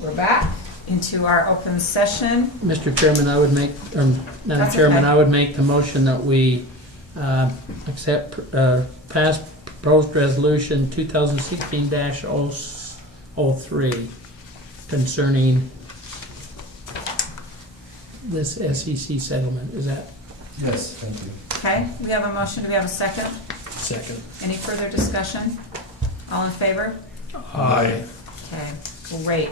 We're back into our open session. Mr. Chairman, I would make, Madam That's Chairman, okay. I would make the motion that we accept, pass proposed resolution 2016-003 concerning this SEC settlement. Is that? Yes, thank you. Okay, we have a motion. Do we have a second? Second. Any further discussion? All in favor? Aye. Okay, great.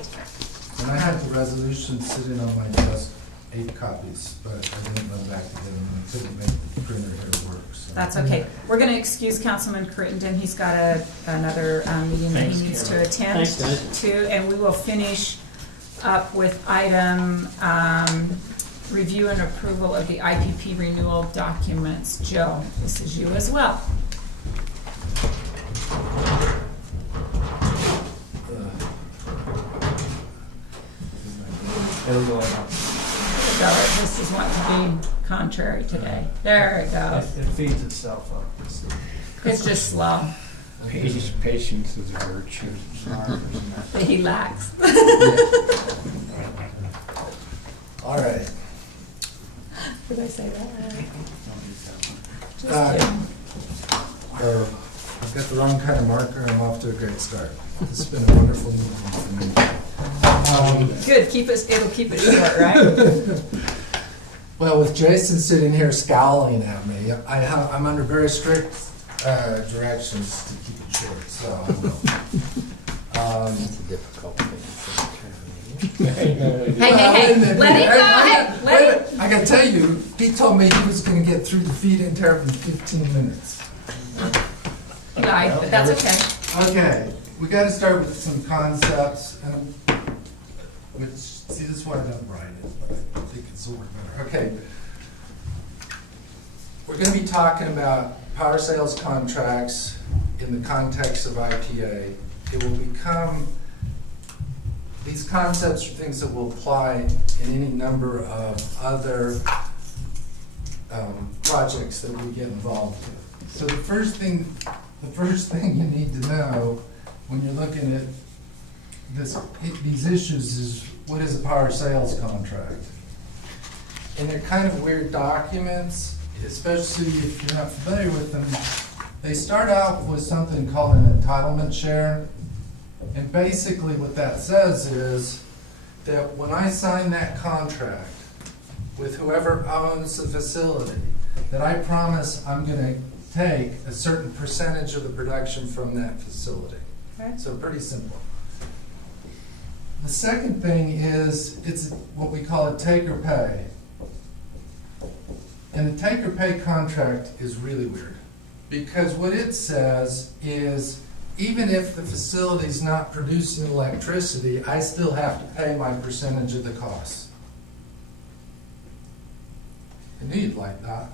And I have the resolution sitting on my desk, 8 copies, but I didn't run back to get them, and I couldn't make the printer here work, so. That's okay. We're going to excuse Councilman Crittenden. He's got another meeting that he needs to attend Thanks, to, and we will finish up with item review and approval of the IPP renewal documents. Joe, this is you as well. There we go. This is what to be contrary today. There it goes. It feeds itself up. It's just slow. Patience is a virtue. That he lacks. All right. Did I say that right? Just Uh, kidding. I've got the wrong kind of marker, I'm off to a great start. It's been a wonderful meeting for me. Good, it'll keep it short, right? Well, with Jason sitting here scowling at me, I'm under very strict directions to keep it short, so. That's a difficult thing. Hey, Wait a minute. let it go, let it. I gotta tell you, he told me he was gonna get through the feed-in tariff in 15 minutes. Yeah, but that's okay. Okay, we gotta start with some concepts, and, see, this is why I don't write it, but I think it's a little better. Okay. We're gonna be talking about power sales contracts in the context of IPA. It will become, these concepts are things that will apply in any number of other projects that we get involved in. So the first thing you need to know when you're looking at these issues is, what is a power sales contract? And they're kind of weird documents, especially if you're not familiar with them. They start out with something called an entitlement share. And basically what that says is that when I sign that contract with whoever owns the facility, that I promise I'm gonna take a certain percentage of the production from that facility. Okay. So pretty simple. The second thing is, it's what we call a take or pay. And the take or pay contract is really weird, because what it says is, even if the facility's not producing electricity, I still have to pay my percentage of the costs. I knew you'd like that.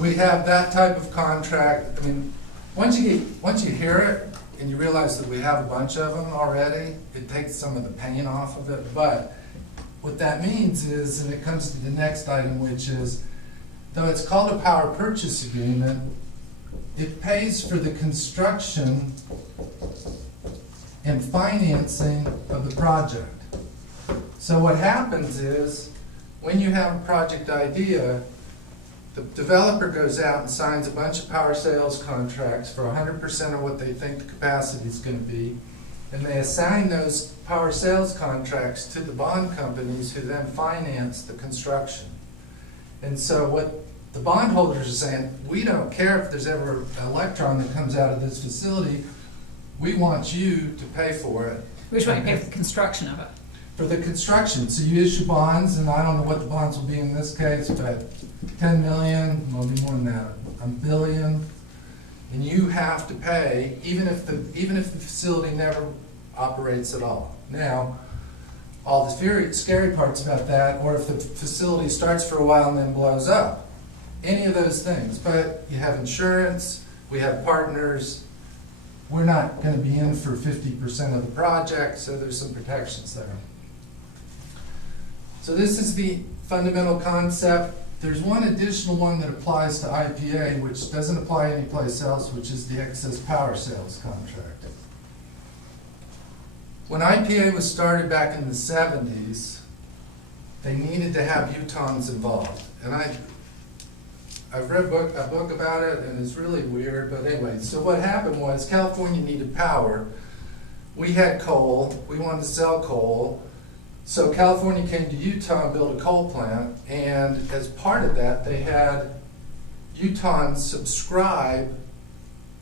We have that type of contract. I mean, once you hear it and you realize that we have a bunch of them already, it takes some of the pain off of it. But what that means is, and it comes to the next item, which is, though it's called a power purchase agreement, it pays for the construction and financing of the project. So what happens is, when you have a project idea, the developer goes out and signs a bunch of power sales contracts for 100% of what they think the capacity is going to be, and they assign those power sales contracts to the bond companies who then finance the construction. And so what the bondholders are saying, we don't care if there's ever an electron that comes out of this facility, we want you to pay for it. Which might pay for the construction of it. For the construction. So you issue bonds, and I don't know what the bonds will be in this case, but 10 million, well, it'll be more than that, $1 billion, and you have to pay, even if the facility never operates at all. Now, all the scary parts about that, or if the facility starts for a while and then blows up, any of those things. But you have insurance, we have partners, we're not going to be in for 50% of the project, so there's some protections there. So this is the fundamental concept. There's one additional one that applies to IPA, which doesn't apply anyplace else, which is the excess power sales contract. When IPA was started back in the 70s, they needed to have Utahns involved. And I've read a book about it, and it's really weird, but anyway, so what happened was California needed power. We had coal, we wanted to sell coal, so California came to Utah and built a coal plant, and as part of that, they had Utahns subscribe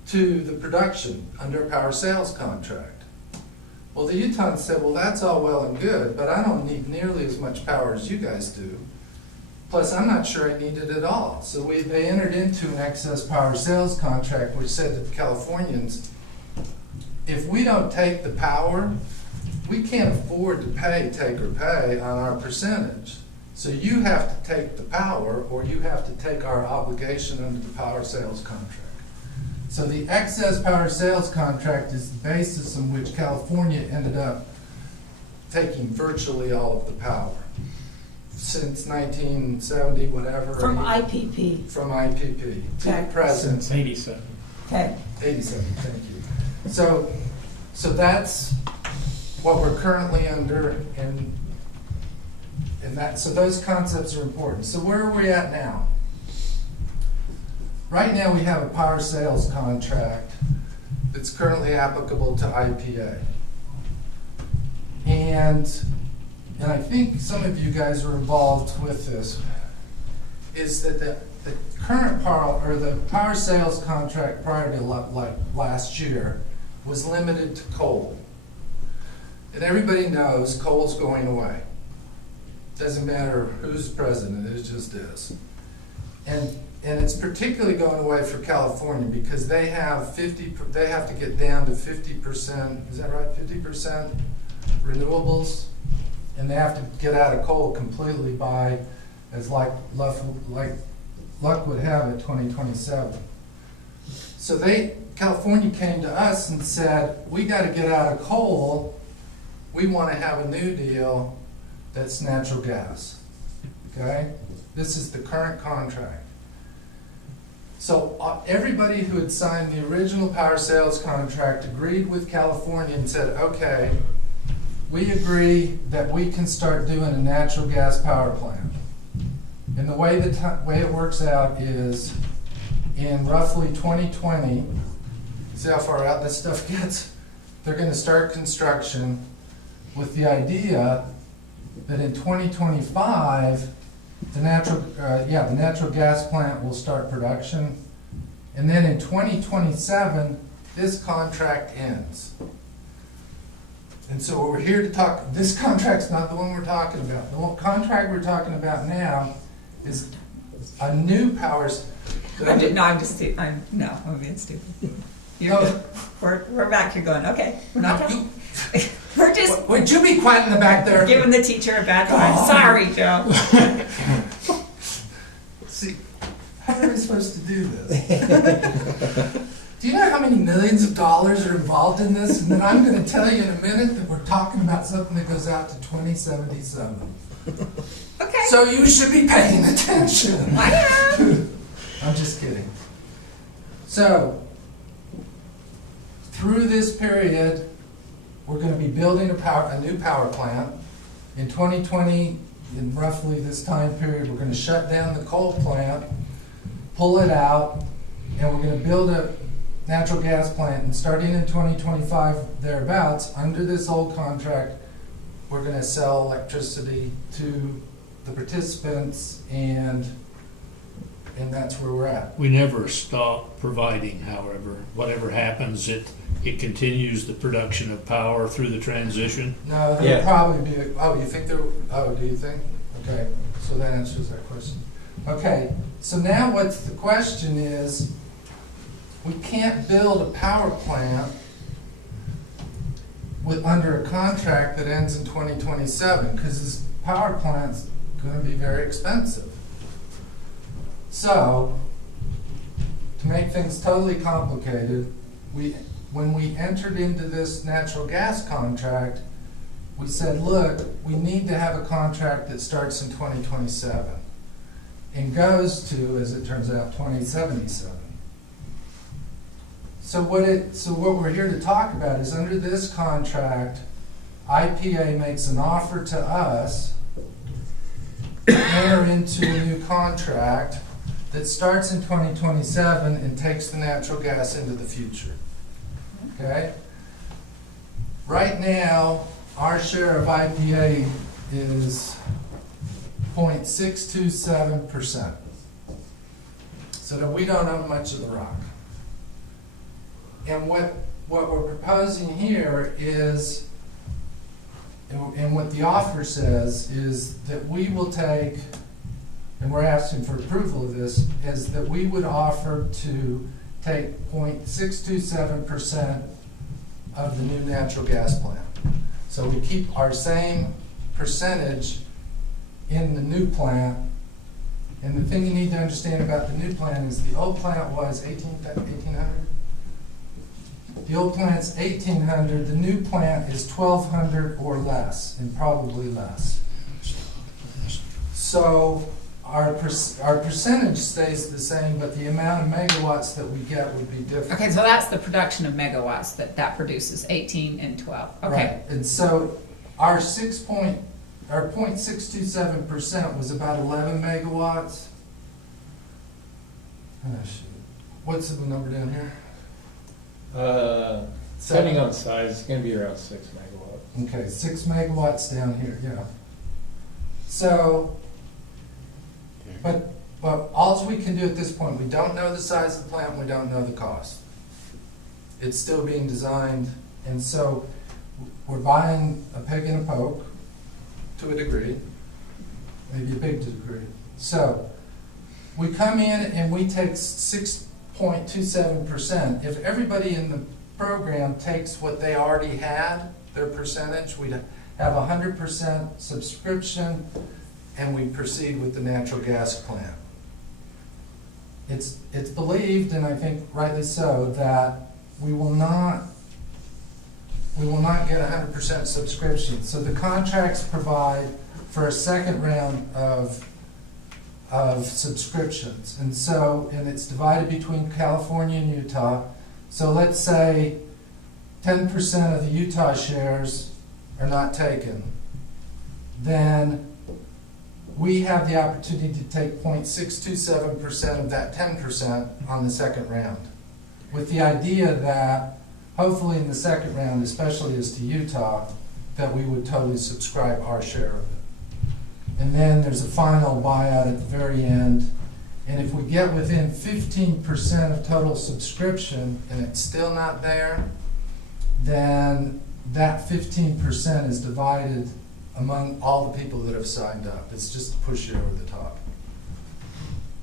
to the production under a power sales contract. Well, the Utahns said, well, that's all well and good, but I don't need nearly as much power as you guys do. Plus, I'm not sure I need it at all. So they entered into an excess power sales contract, which said to the Californians, if we don't take the power, we can't afford to pay take or pay on our percentage. So you have to take the power, or you have to take our obligation under the power sales contract. So the excess power sales contract is the basis on which California ended up taking virtually all of the power since 1970, whatever. From IPP. From IPP to Okay. the present. Since 87. Okay, 87, thank you. So that's what we're currently under, and so those concepts are important. So where are we at now? Right now we have a power sales contract that's currently applicable to IPA. And I think some of you guys are involved with this, is that the current power, or the power sales contract prior to like last year, was limited to coal. And everybody knows coal's going away. Doesn't matter who's president, it just is. And it's particularly going away for California because they have to get down to 50%, is that right, 50% renewables? And they have to get out of coal completely by, as like luck would have it, 2027. So California came to us and said, we got to get out of coal. We want to have a new deal that's natural gas. Okay? This is the current contract. So everybody who had signed the original power sales contract agreed with California and said, okay, we agree that we can start doing a natural gas power plant. And the way it works out is in roughly 2020, see how far out this stuff gets? They're going to start construction with the idea that in 2025, the natural gas plant will start production. And then in 2027, this contract ends. And so we're here to talk, this contract's not the one we're talking about. The contract we're talking about now is a new powers. I'm being stupid. We're back here going, okay, we're not talking. We're just Would you be quiet in the back there? giving the teacher a bad time. Oh. Sorry, Joe. See, how are we supposed to do this? Do you know how many millions of dollars are involved in this? And then I'm going to tell you in a minute that we're talking about something that goes out to 2077. Okay. So you should be paying attention. I am. I'm just kidding. So, through this period, we're going to be building a new power plant. In 2020, in roughly this time period, we're going to shut down the coal plant, pull it out, and we're going to build a natural gas plant. And starting in 2025, thereabouts, under this old contract, we're going to sell electricity to the participants, and that's where we're at. We never stop providing, however. Whatever happens, it continues the production of power through the transition. No, there'll Yeah. probably be, do you think? Okay, so that answers that question. Okay, so now what's the question is, we can't build a power plant under a contract that ends in 2027, because this power plant's gonna be very expensive. So, to make things totally complicated, when we entered into this natural gas contract, we said, look, we need to have a contract that starts in 2027 and goes to, as it turns out, 2077. So what we're here to talk about is under this contract, IPA makes an offer to us, enter into a new contract that starts in 2027 and takes the natural gas into the future. Okay? Right now, our share of IPA is 0.627%. So that we don't own much of the rock. And what we're proposing here is, and what the offer says, is that we will take, and we're asking for approval of this, is that we would offer to take 0.627% of the new natural gas plant. So we keep our same percentage in the new plant. And the thing you need to understand about the new plant is the old plant was 1800. The old plant's 1800, the new plant is 1200 or less, and probably less. So our percentage stays the same, but the amount of megawatts that we get would be different. Okay, so that's the production of megawatts that produces 18 and 12. Okay. Right. And so our 0.627% was about 11 megawatts. What's the number down here? Depending on size, it's gonna be around 6 megawatts. Okay, 6 megawatts down here, yeah. So, but all we can do at this point, we don't know the size of the plant, we don't know the cost. It's still being designed, and so we're buying a pig and a poke to a degree, maybe a big degree. So, we come in and we take 6.27%. If everybody in the program takes what they already had, their percentage, we'd have 100% subscription, and we proceed with the natural gas plant. It's believed, and I think rightly so, that we will not get 100% subscription. So the contracts provide for a second round of subscriptions. And it's divided between California and Utah. So let's say 10% of the Utah shares are not taken. Then we have the opportunity to take 0.627% of that 10% on the second round, with the idea that hopefully in the second round, especially as to Utah, that we would totally subscribe our share of it. And then there's a final buyout at the very end. And if we get within 15% of total subscription and it's still not there, then that 15% is divided among all the people that have signed up. It's just to push you over the top.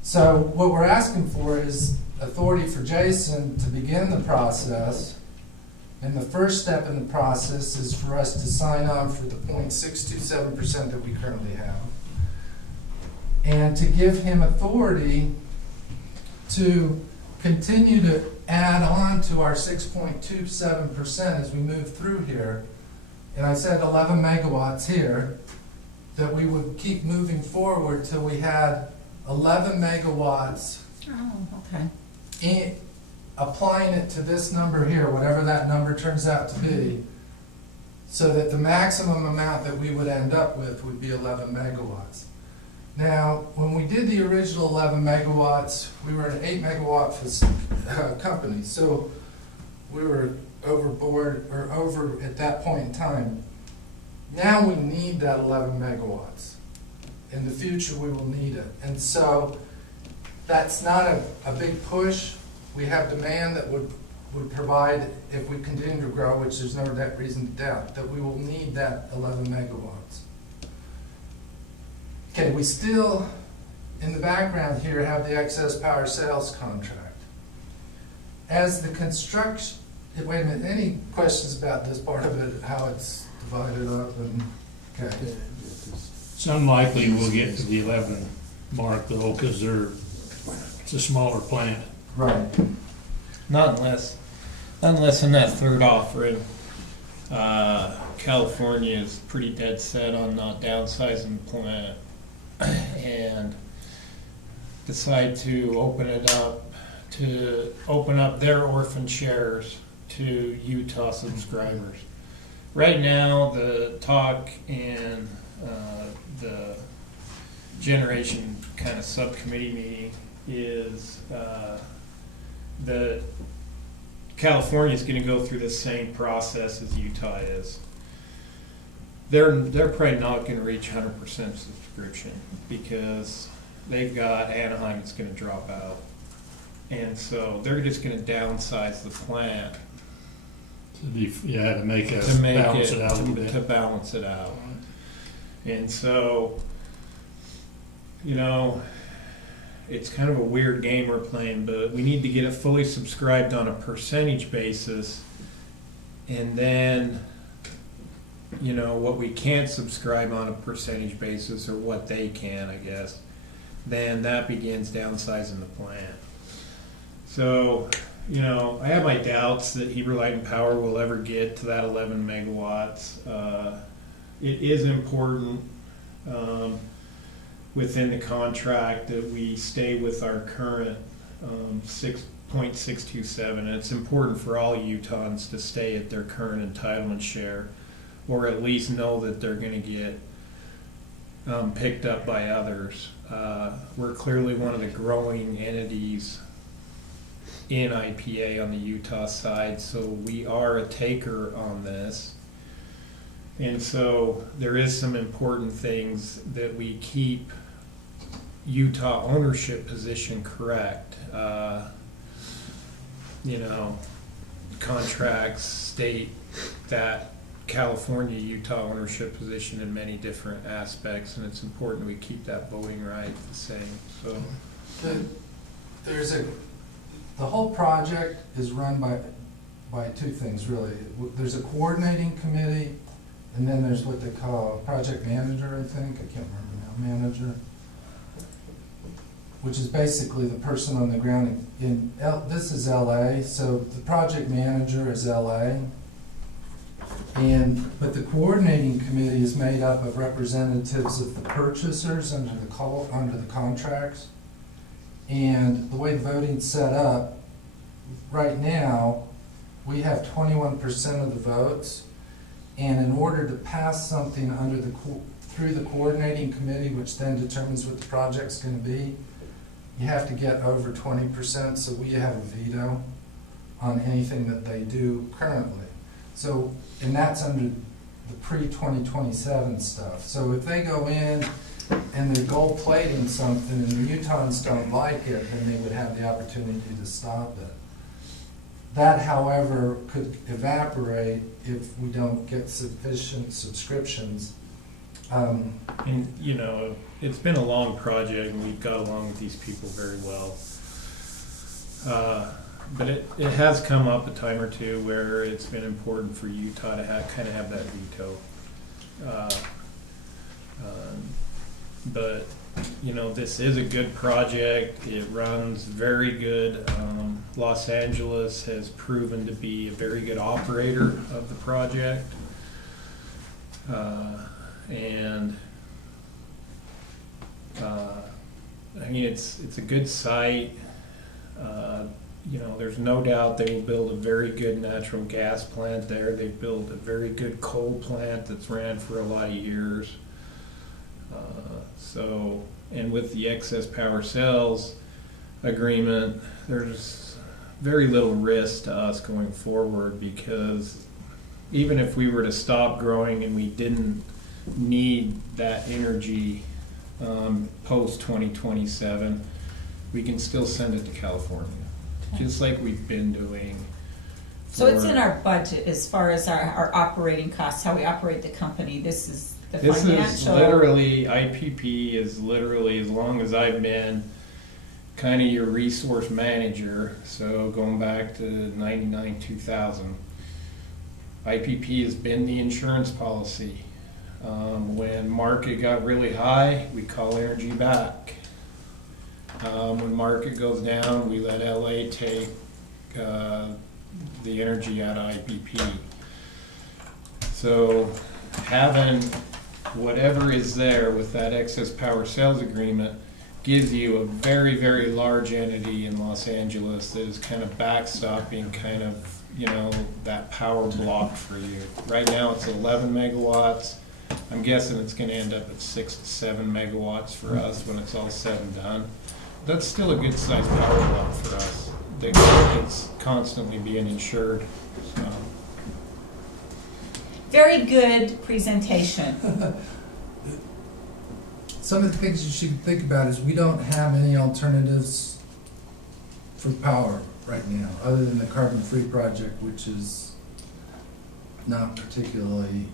So what we're asking for is authority for Jason to begin the process. And the first step in the process is for us to sign on for the 0.627% that we currently have. And to give him authority to continue to add on to our 6.27% as we move through here. And I said 11 megawatts here, that we would keep moving forward till we had 11 megawatts. Oh, okay. Applying it to this number here, whatever that number turns out to be, so that the maximum amount that we would end up with would be 11 megawatts. Now, when we did the original 11 megawatts, we were an 8 megawatt company, so we were overboard, or over at that point in time. Now we need that 11 megawatts. In the future, we will need it. And so that's not a big push. We have demand that would provide, if we continue to grow, which there's no reason to doubt, that we will need that 11 megawatts. Okay, we still, in the background here, have the excess power sales contract. As the construction, wait a minute, any questions about this part of it, how it's divided up? And okay. It's unlikely we'll get to the 11 mark though, because it's a smaller plant. Right. Not unless in that third offering, California is pretty dead set on not downsizing the plant and decide to open up their orphan shares to Utah subscribers. right now, the talk and the generation kind of subcommittee meeting is that California's going to go through the same process as Utah is. They're probably not going to reach 100% subscription because they've got Anaheim that's going to drop out, and so they're just going to downsize the plant To make to us make balance it it out a little to bit. balance it out. And so, you know, it's kind of a weird game we're playing, but we need to get it fully subscribed on a percentage basis, and then, you know, what we can't subscribe on a percentage basis, or what they can, I guess, then that begins downsizing the plant. So, you know, I have my doubts that Heber Light and Power will ever get to that 11 megawatts. It is important within the contract that we stay with our current 6.627. And it's important for all Utahns to stay at their current entitlement share, or at least know that they're going to get picked up by others. We're clearly one of the growing entities in IPA on the Utah side, so we are a taker on this. And so there is some important things that we keep Utah ownership position correct. You know, contracts state that California, Utah ownership position in many different aspects, and it's important we keep that voting right the same. So The whole project is run by two things, really. There's a coordinating committee, and then there's what they call a project manager, I think. I can't remember now, manager. Which is basically the person on the ground this is LA, so the project manager is LA. But the coordinating committee is made up of representatives of the purchasers under the contracts. And the way the voting's set up, right now, we have 21% of the votes. And in order to pass something through the coordinating committee, which then determines what the project's going to be, you have to get over 20%. So we have a veto on anything that they do currently. So, and that's under the pre-2027 stuff. So if they go in and they're gold plating something and the Utahns don't like it, then they would have the opportunity to stop it. That, however, could evaporate if we don't get sufficient subscriptions. And, you know, it's been a long project, and we've got along with these people very well. But it has come up a time or two where it's been important for Utah to kind of have that veto. But, you know, this is a good project. It runs very good. Los Angeles has proven to be a very good operator of the project. I mean, it's a good site. You know, there's no doubt they will build a very good natural gas plant there. They've built a very good coal plant that's ran for a lot of years. And with the excess power sales agreement, there's very little risk to us going forward, because even if we were to stop growing and we didn't need that energy post 2027, we can still send it to California, just like we've been doing. So it's in our budget as far as our operating costs, how we operate the company. This is the financial. This is literally, IPP is literally, as long as I've been kind of your resource manager, so going back to 99, 2000, IPP has been the insurance policy. When market got really high, we call energy back. When market goes down, we let LA take the energy out of IPP. So having whatever is there with that excess power sales agreement gives you a very, very large entity in Los Angeles that is kind of backstopping kind of you know, that power block for you. Right now, it's 11 megawatts. I'm guessing it's gonna end up at 6 to 7 megawatts for us when it's all said and done. That's still a good sized power block for us. It's constantly being insured, so. Very good presentation. Some of the things you should think about is we don't have any alternatives for power right now, other than the carbon-free project, which is not particularly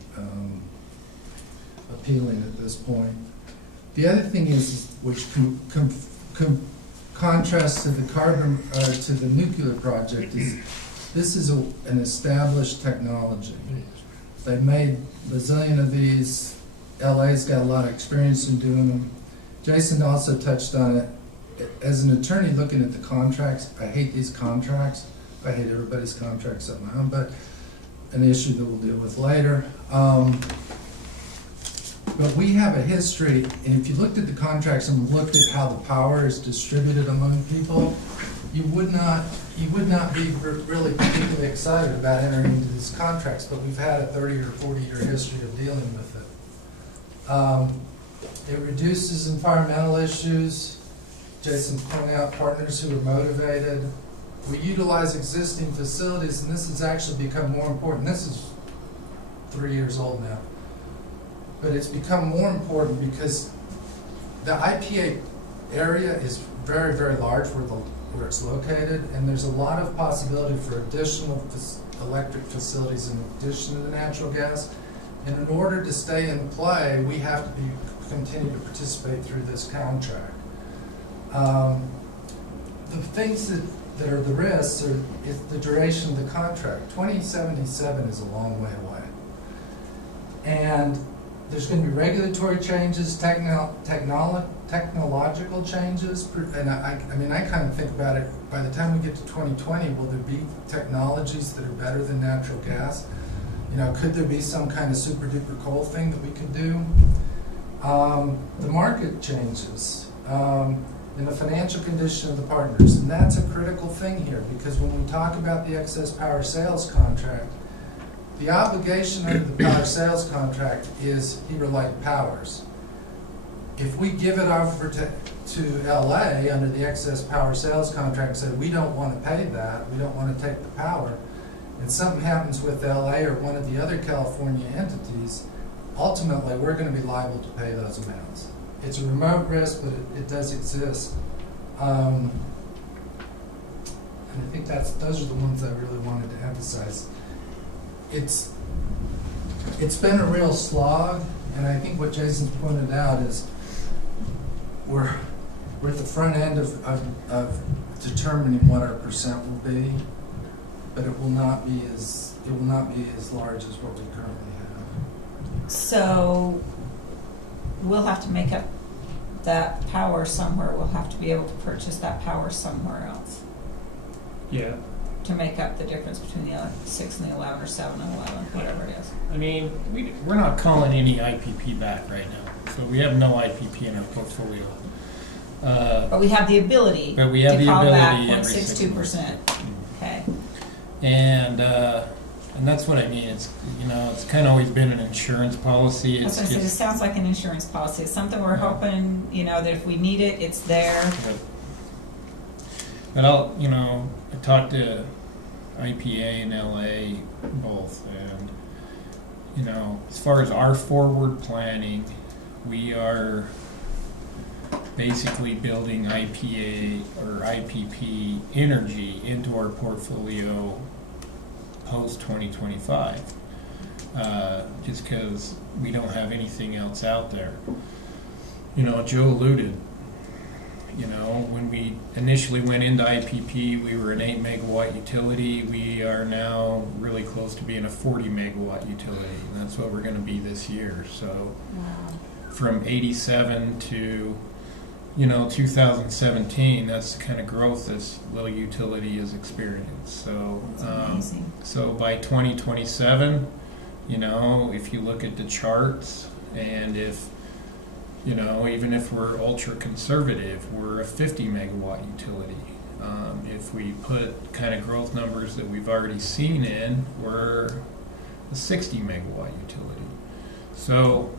appealing at this point. The other thing is, which contrasts to the to the nuclear project, is this is an established technology. They've made a bazillion of these. LA's got a lot of experience in doing them. Jason also touched on it. As an attorney looking at the contracts, I hate these contracts. I hate everybody's contracts at my own, but an issue that we'll deal with later. But we have a history, and if you looked at the contracts and looked at how the power is distributed among people, you would not be really particularly excited about entering into these contracts, but we've had a 30 or 40-year history of dealing with it. It reduces environmental issues. Jason pointed out partners who are motivated. We utilize existing facilities, and this has actually become more important. This is 3 years old now. But it's become more important because the IPA area is very, very large where it's located, and there's a lot of possibility for additional electric facilities in addition to the natural gas. And in order to stay in play, we have to continue to participate through this contract. The things that are the risks is the duration of the contract. 2077 is a long way away. And there's going to be regulatory changes, technological changes, and I mean, I kind of think about it, by the time we get to 2020, will there be technologies that are better than natural gas? You know, could there be some kind of super duper coal thing that we could do? The market changes, and the financial condition of the partners, and that's a critical thing here, because when we talk about the excess power sales contract, the obligation under the power sales contract is Heber Light Powers. If we give it over to LA under the excess power sales contract and say, we don't want to pay that, we don't want to take the power, and something happens with LA or one of the other California entities, ultimately we're going to be liable to pay those amounts. It's a remote risk, but it does exist. And I think those are the ones I really wanted to emphasize. It's been a real slog, and I think what Jason's pointed out is we're at the front end of determining what our percent will be, but it will not be as large as what we currently have. So we'll have to make up that power somewhere. We'll have to be able to purchase that power somewhere else Yeah. to make up the difference between the 6 and the 11 or 7 and 11, whatever it is. I mean, we're not calling any IPP back right now, so we have no IPP in our portfolio. But we have the ability But we have to the call back ability every 0.62%. Okay. And that's what I mean. It's, you know, it's kind of always been an insurance policy. That's what I said. It sounds like an insurance policy. It's something we're hoping, you know, that if we need it, it's there. But I talked to IPA and LA both, and, you know, as far as our forward planning, we are basically building IPA or IPP energy into our portfolio post 2025, just because we don't have anything else out there. You know, Joe alluded, you know, when we initially went into IPP, we were an 8 megawatt utility. We are now really close to being a 40 megawatt utility, and that's what we're going to be this year. So from 87 to 2017, that's the kind of growth this little utility has experienced. So, so by 2027, you know, if you look at the charts, and if, you know, even if we're ultra conservative, we're a 50 megawatt utility. If we put kind of growth numbers that we've already seen in, we're a 60 megawatt utility. So,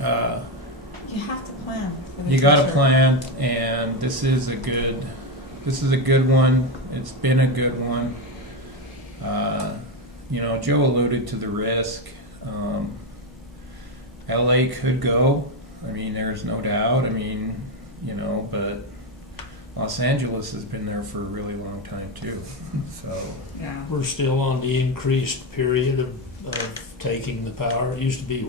You have to plan for the you gotta future. plan, and this is a good one. It's been a good one. Joe alluded to the risk. LA could go. I mean, there's no doubt. I mean, but Los Angeles has been there for a really long time too. So, Yeah. We're still on the increased period of taking the power. It used to be,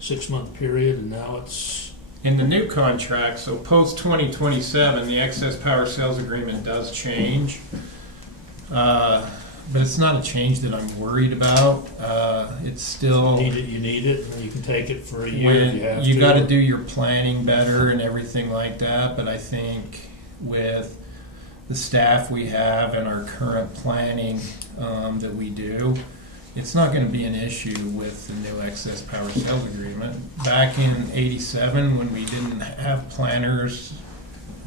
6-month period, and now it's, in the new contract, so post 2027, the excess power sales agreement does change. But it's not a change that I'm worried about. It's still, you need it, and you can take it for a year if when you have to. you got to do your planning better and everything like that. But I think with the staff we have and our current planning that we do, it's not going to be an issue with the new excess power sales agreement. Back in '87, when we didn't have planners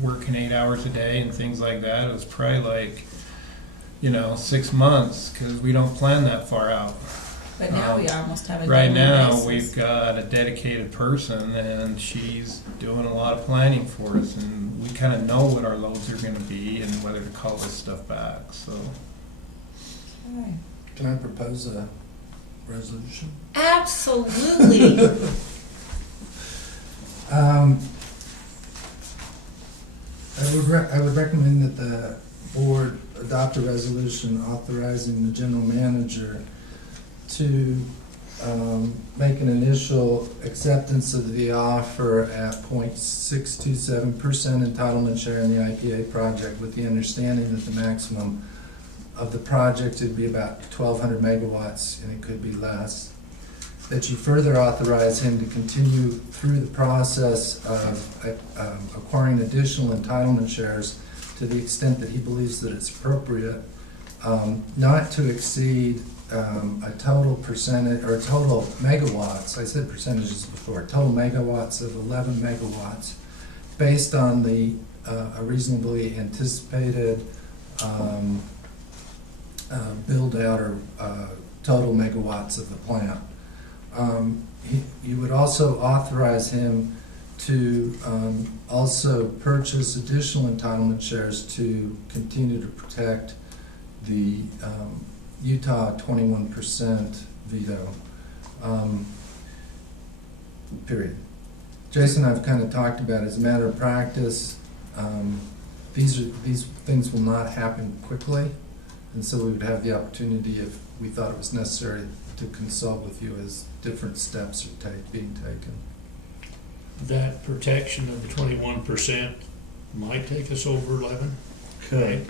working 8 hours a day and things like that, it was probably like 6 months, because we don't plan that far out. But now we almost have a Right daily now, basis. we've got a dedicated person, and she's doing a lot of planning for us, and we kind of know what our loads are going to be and whether to call this stuff back. So, Okay. Can I propose a resolution? Absolutely. I would recommend that the board adopt a resolution authorizing the general manager to make an initial acceptance of the offer at 0.627% entitlement share in the IPA project, with the understanding that the maximum of the project would be about 1,200 megawatts, and it could be less. That you further authorize him to continue through the process of acquiring additional entitlement shares to the extent that he believes that it's appropriate, not to exceed a total percentage, or total megawatts, I said percentages before, total megawatts of 11 megawatts, based on the a reasonably anticipated build out or total megawatts of the plant. You would also authorize him to also purchase additional entitlement shares to continue to protect the Utah 21% veto. Period. Jason and I've kind of talked about it as a matter of practice. These things will not happen quickly, and so we would have the opportunity, if we thought it was necessary, to consult with you as different steps are being taken. That protection of the 21% might take us over 11? Could.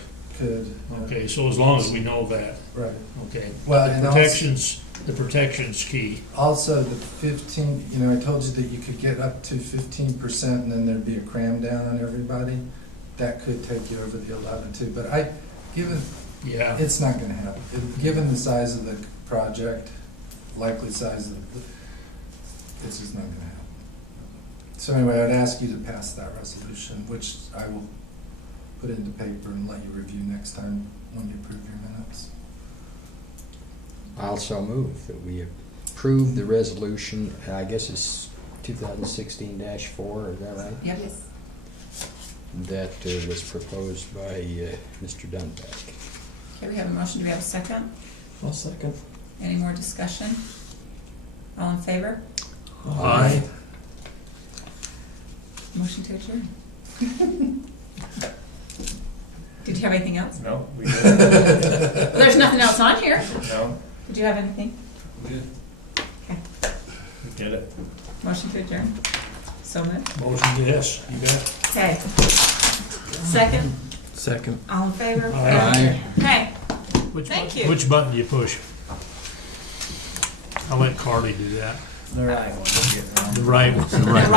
Okay, so as long as we know that, Right. okay. Well, The and also- protection's key. Also, the 15, I told you that you could get up to 15% and then there'd be a cram down on everybody. That could take you over the 11 too, but Yeah, it's not gonna happen. Given the size of the project, likely size it's just not gonna happen. So anyway, I'd ask you to pass that resolution, which I will put into paper and let you review next time when you approve your minutes. I'll also move that we approve the resolution, I guess it's 2016-4, is that right? Yep. That was proposed by Mr. Dunback. Okay, we have a motion. Do we have a second? I'll second. Any more discussion? All in favor? Aye. Motion to adjourn. Did you have anything else? no, we Well, there's nothing else on here. no, Did you have anything? we get it. Motion to adjourn. So moved. Motion, yes, you bet. Okay. Second? Second. All in favor? Aye. Okay. Which Thank button- you. Which button do you push? I'll let Carly do that. The right one. The right one. Right.